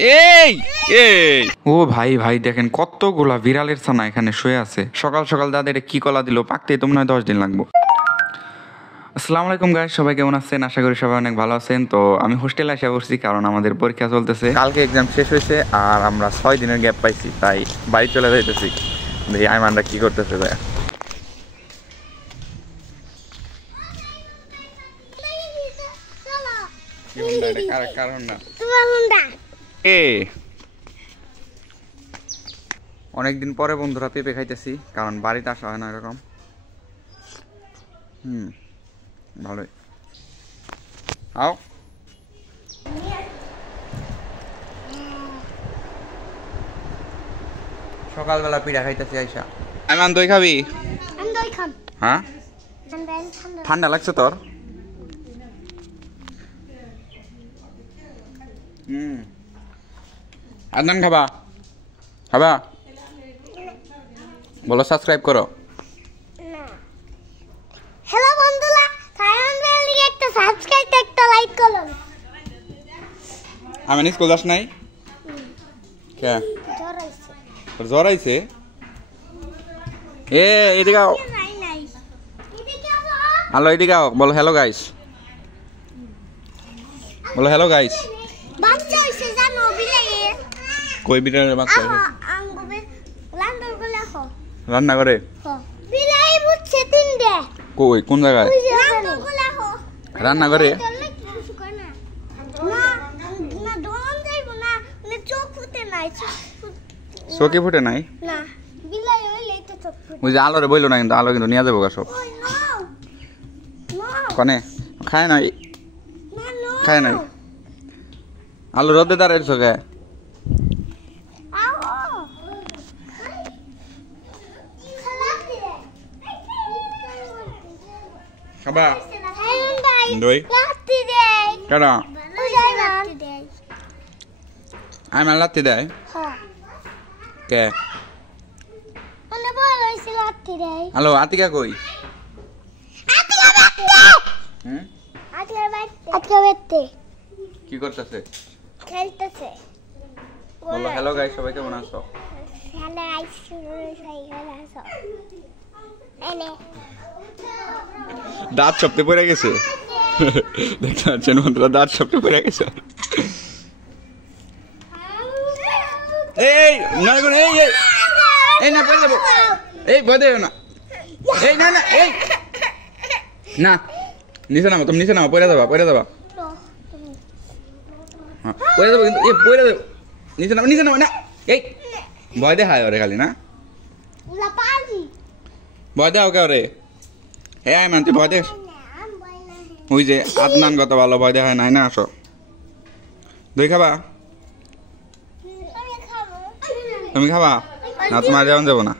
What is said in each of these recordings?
এই এই ও ভাই ভাই দেখেন কতগুলা বিড়ালের ছানা এখানে শুয়ে আছে। সকাল সকাল দাদা এটা কি কলা দিল, পাকতে তো মনে হয় 10 দিন লাগবো। আসসালামু আলাইকুম গাইস, সবাই কেমন আছেন? আশা করি সবাই অনেক ভালো আছেন। তো আমি হোস্টেলে এসে পড়ছি কারণ আমাদের পরীক্ষা চলতেছে, কালকে এক্সাম শেষ হয়েছে আর আমরা 6 দিনের গ্যাপ পাইছি, তাই বাড়ি চলে যাইতেছি। দেখি আইমানরা কি করতেছে। ভাই অনেকদিন পরে বন্ধুরা পেঁপে খাইতেছি, কারণ বাড়িতে আসা হয় না এরকম। ভালোই আও। সকালবেলা পিঠা খাইতেছি আইসা। আইমান দই খাবি? হ্যাঁ ঠান্ডা লাগছে তোর? আদনান খাবা? খাবা? বলো সাবস্ক্রাইব করো। হ্যালো বন্ধুরা, সায়ন বেলি একটা সাবস্ক্রাইব একটা লাইক করুন। আমি স্কুল যাস নাই? কে তোর জ্বর আইছে? এ এদিকে আও। হ্যালো এদিকে আও, বলো হ্যালো গাইস। বলো হ্যালো গাইস। বাচ্চা হইছে জানো বিলাই? কই বিড়ালের বাচ্চা হইছে? আঙ্গবে রান্নার করে রাখো। রান্না করে? বিলাই বুঝছে তিনটে। কই কোন জায়গায়? রান্নার করে রাখো। রান্না করে? না না দোন যাইব না, মানে চোখ ফুটে নাই। চোখে ফুটে নাই? না বিলাই হইলে তো চোখ ফুটে। ওই যে আলোরে বইলো না, কিন্তু আলো কিন্তু নিয়ে যাবো গা সব। কনে খায় নাই? খায় নাই? আলু রোদে দাঁড়াইছ কে? খাবা দই? কেডা? আইমান লাত্তি দেয়? কে? হ্যালো আতিকা কই? কি করতেছে? খেলতেছে। বলো হ্যালো গাইস, সবাই কেমন আছো? হ্যালো গাইস, সবাই কেমন আছো? এনে দাঁত সপ্তে পড়ে গেছে। দেখতে পাচ্ছেন বন্ধুরা, দাঁত সপ্তে পড়ে গেছে। এই না গো, এই এই এই না পড়ে যাবো। এই ভয় দেও না। এই না না এই না, নিচে নামো, তুমি নিচে নামো, পড়ে যাবা পড়ে যাবা। হ্যাঁ পড়ে যাবো কিন্তু, এই পড়ে যাবো। নিচে নামো নিচে নামো না। এই ভয় দেখায় ওরে খালি না? ভয় দেও কে ওরে? হ্যাঁ আইমান তুই ভয় দেখ। ওই যে আদনান কত ভালো ভয় দেখায় নাই না। আসো দই খাবা? তুমি খাবা না? তোমার যেমন যাবো না।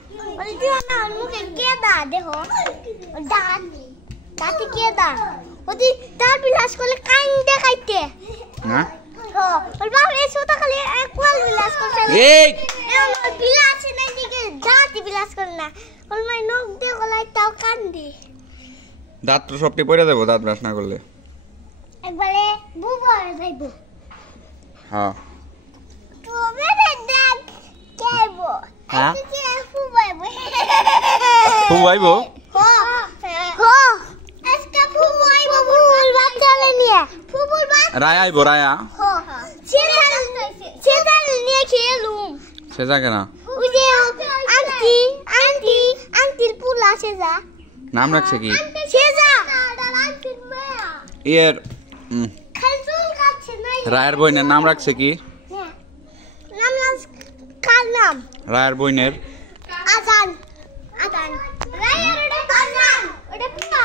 দাঁত তো সবটি পড়ে যাবো দাঁত ব্রাশ না করলে। একবারে বুবা যাইবো। হ্যাঁ হ্যাঁ ফুবাইবো। ফুবাইবো? আজকে ফুবাইবো ফুল বাচ্চা নিয়ে। ফুবুল বাচ্চা রায়া আইবো রায়া। সেজাল নিয়ে খেলুম। সেজা কেনা? ওই যে আন্টি আন্টি আন্টির পুলা সেজা। নাম রাখছে কি? সেজা এর খালচুল কাছে নাই। রায়ের বইনের নাম রাখছে কি? নাম কার নাম? রায়ের বইনের আজান। আজান রায়ের ওটা আজান, ওটা পুরা।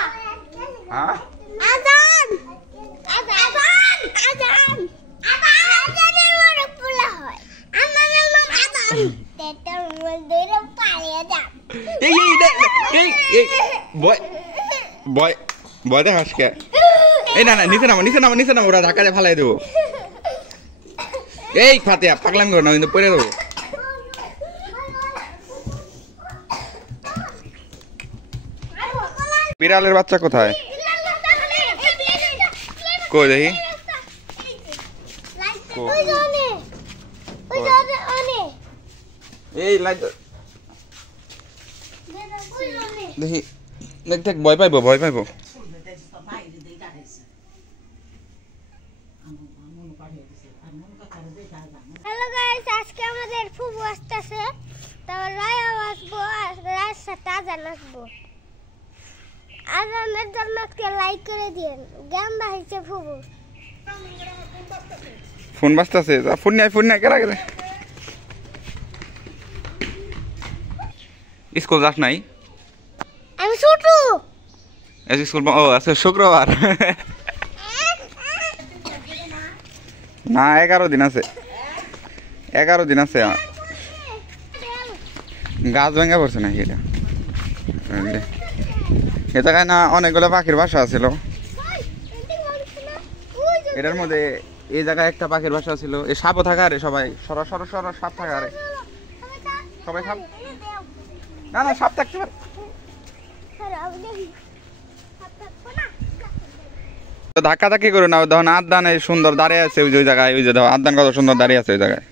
হ্যাঁ আজান আজান আজান আজানের বড় পুলা হয়। আমাদের নাম আজান। তেটা মন্দিরে পালিয়ে যাব। এই এই এই বয় বয় বয় দেখাস কে? এই না না নিচে নামো নিচে নামো নিচে নামো, ওরা ঢাকারে ফালাই দেবো। এই ফাতিয়া পাগলাম করো না, কিন্তু পড়ে দেবো। বিড়ালের বাচ্চা কোথায়? কই দেখি। এই লাইট দেখি দেখ দেখ ভয় পাইবো ভয় পাইবো। হ্যালো গাইস, আজকে আমাদের ফুফু আসতেছে। তারপর রায়া আসবো আর রায়ের সাথে আজান আসবো। আজানের জন্য একটা লাইক করে দিন। গেন্দা হয়েছে ফুফু। ফোন বাজতেছে ফোন নাই কেরা গেলে স্কুল যাস নাই? আমি ছোটু। স্কুল ও আচ্ছা শুক্রবার না 11 দিন আছে 11 দিন আছে। গাছ ভেঙে পড়ছে নাকি এটা? এ জায়গায় না অনেকগুলো পাখির বাসা ছিল। এটার মধ্যে এই জায়গায় একটা পাখির বাসা ছিল। এই সাপও থাকা আরে সবাই সর সাপ থাকা আরে সবাই সাপ না না সাপ থাকতে পারে। ধাক্কা ধাক্কি করো না। তখন আদান এই সুন্দর দাঁড়িয়ে আছে ওই জায়গায়। ওই যে দেখো আদান কত সুন্দর দাঁড়িয়ে আছে ওই জায়গায়।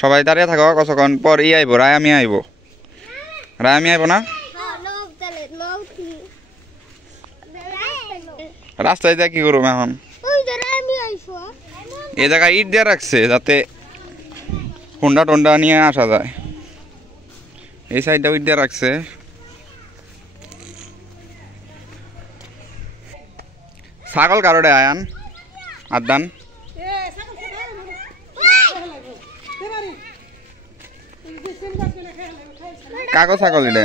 সবাই দাঁড়িয়ে থাকো কতক্ষণ পর আইবো রায়ামি আইবো না। রাস্তায় যা কি করবো এখন? এই জায়গায় ইট দিয়ে রাখছে যাতে হুন্ডা টন্ডা নিয়ে আসা যায়। এই সাইডটা ইট দিয়ে রাখছে। ছাগল কারোডে আয়ান আদান কাগজ ছাগল এটা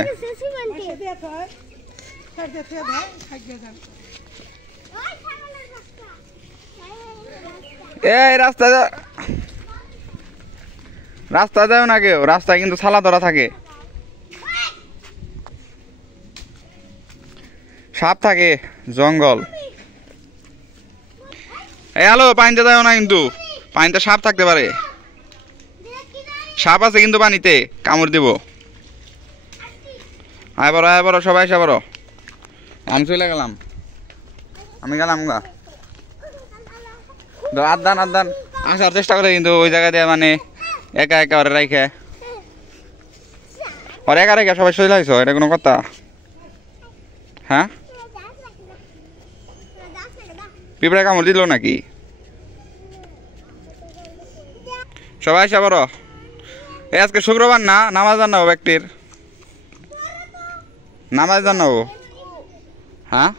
এই রাস্তা যাও না কেউ। রাস্তায় কিন্তু ছালা ধরা থাকে, সাপ থাকে, জঙ্গল। এই হ্যালো পানিতে যাও না কিন্তু পানিতে সাপ থাকতে পারে। সাপ আছে কিন্তু পানিতে কামড় দিব। আয় বড় সবাই এসে বড়। আমি চলে গেলাম গা আদান আসার চেষ্টা করে কিন্তু ওই জায়গা দিয়ে মানে একা ওরে রাইখে ওর একা রেখে সবাই চলে আসছো। এটা কোনো কথা? হ্যাঁ পিঁপড়া কামড় দিল নাকি? সবাই এসে বড়। এই আজকে শুক্রবার না, নামাজ জানাবো ব্যক্তির নামাজ জানাবো। হ্যাঁ